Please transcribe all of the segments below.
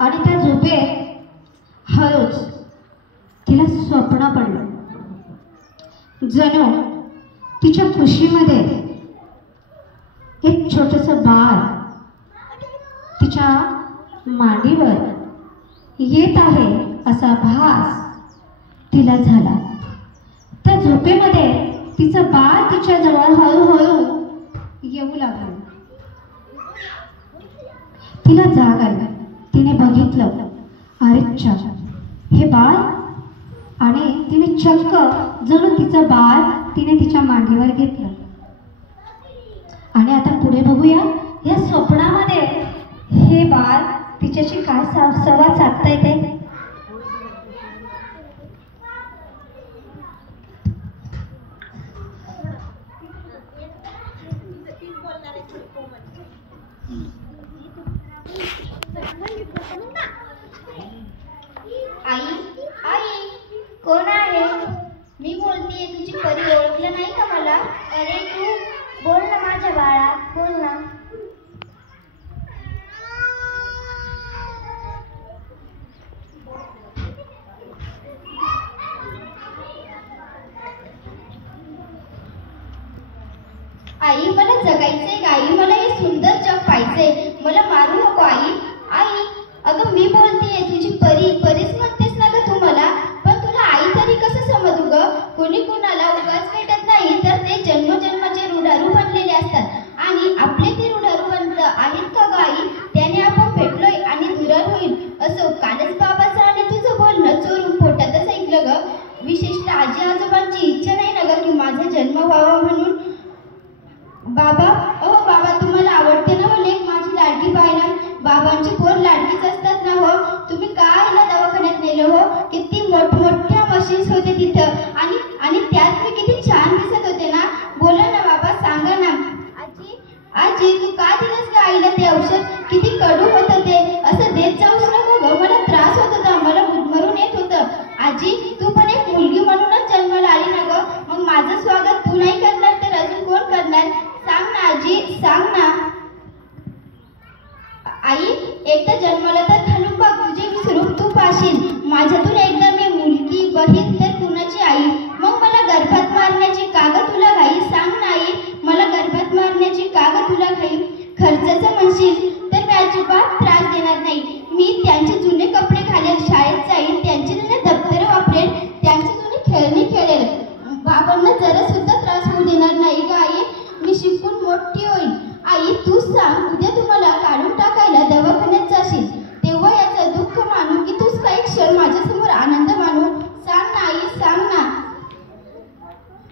आणि त्या झोपेत हळूच तिला स्वप्न पडलं, जणू तिच्या कुशीमध्ये एक छोटंसं बाळ तिच्या मांडीवर येत आहे असा भास तिला झाला. त्या झोपेमध्ये तिचं बाळ तिच्या जवळ हळूहळू येऊ लागलं. तिला जाग आली. तिने बघितलं, अरे हे बाळ, आणि तिने चक्क जणू तिचं बाळ तिने तिच्या मांडीवर घेतलं. आणि आता पुढे बघूया या स्वप्नामध्ये हे बाळ तिच्याशी काय संवाद साधता येते. आई, आई, कोण आहे? मी बोलतीये, तुझी परी ओळखलं नाही का मला? अरे तू बोल ना माझ्या बाळा, बोल ना. आई, मला जगायचंय ग आई, मला हे सुंदर जग पाहिजे, मला मारू नको आई. आई, अगं मी बोलतीये, तुझी परीच म्हणतेस ना ग तू मला, पण तुला आई तरी कसं समजू ग? कोणी कुणाला उगाच भेटत नाही, तर ते जन्मजन्माचे रुढारू बनलेले असतात आणि आपले ते रुढारू बनत आहेत का ग आई? त्याने आपण भेटलोय आणि दुरार होईल असं कालच बाबाचं आणि तुझं बोलणं चोरून पोटातच ऐकलं ग. विशेषतः आजी आजोबांची इच्छा नाही ना ग की माझा जन्म व्हावा म्हणून. बाबा, ओ बाबा, तुम्हाला आवडते ना हो लेक माझी लाडकी पाहायला? बाबांची पोर लाडकीच असतात ना हो. तुम्ही काय ना दवाखान्यात नेलं हो? किती मोठमोठ्या मशीन्स होते तिथं आणि त्यात मी किती छान दिसत होते ना. बोला ना बाबा, सांगा ना. आजी, आजी, तू का दिलंस का आईला ते औषध? किती कडू होतं ते. असं देत जाऊच नको ग, मला त्रास होत होता, मला गुदमरून येत होतं. आजी, तू पण एक मुलगी म्हणूनच जन्माला आली ना ग, मग माझं स्वागत तू नाही करणार तर अजून कोण करणार? सांग ना आजी, सांग ना. आई, एकदा जन्माला तर घालून बघ, तुझे स्वरूप तू पाशील. माझ्यातून एकदा मी मुलगी, बहीण तर कुणाची आई? मग मला गर्भात मारण्याची काग तुला घाई? सांग ना आई, मला गर्भात मारण्याची काग तुला घाई? खर्चाचं म्हणशील तर मी अजिबात त्रास देणार नाही. मी त्यांचे जुने कपडे घालेल, शाळेत जाईल, त्यांचे जुने दप्तर वापरेल, त्यांची जुनी खेळणी खेळेल. बाबांना जरा सुद्धा त्रास होऊ देणार नाही ग आई. मी शिकून मोठी होईल. आई, तू सांग, उद्या तुम्हाला काढून टाकायला दवाखान्यात जाशील, तेव्हा याचं दुःख मानू की तूच काही क्षण माझ्यासमोर आनंद मानू? सांग ना आई, सांग ना.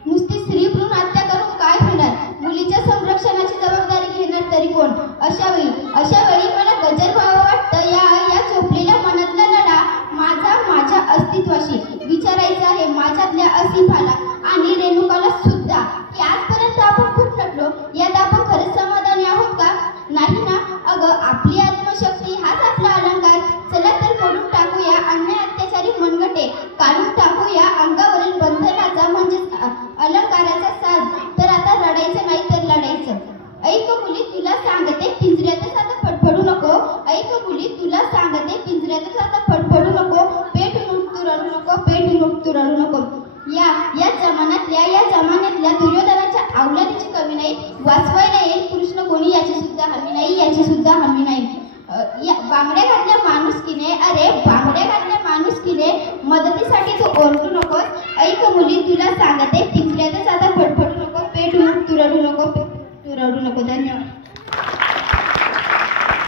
नुसती स्त्री भ्रूण हत्या करून काय होणार? मुलीच्या संरक्षणाची जबाबदारी घेणार तरी कोण? अशा वेळी मला गजर व्हावं वाटतं. या झोपलेल्या मनातला लढा माझ्या अस्तित्वाशी विचारायचा आहे, माझ्यातल्या असिफाला आणि रेणुकाला सुद्धा, की आजपर्यंत आपण खूप नटलो, यात आपण खरंच समाधानी आहोत का? नाही ना. अगं, आपली आत्मशक्ती हाच आपला अलंकार. चला तर मोडून टाकूया अन्याय अत्याचारी मनगटे, काढून टाकूया अंगावरील बंधनाचा म्हणजेच अलंकाराचा साज. तर आता रडायचं नाही तर लढायचं. ऐक मुली, तुला सांगते, पिंजऱ्यातच आता फडफडू नको. ऐक मुली, तुला सांगते, पिंजऱ्यातच आता फडफडू नको. पेटून उठ तू रडू नको, पेटून उठ तू रडू नको. या जमान्यातल्या दुर्योधनाच्या अवलादीची कमी नाही. वाचवायला येईल कृष्ण कोणी, याची सुद्धा हमी नाही. या बांगड्या घातल्या माणुसकीने मदतीसाठी तू ओरडू नकोस. ऐक मुली, तुला सांगते, पिंजऱ्यातच आता फडफडू नको, पेटून तू रडू नको. धन्यवाद.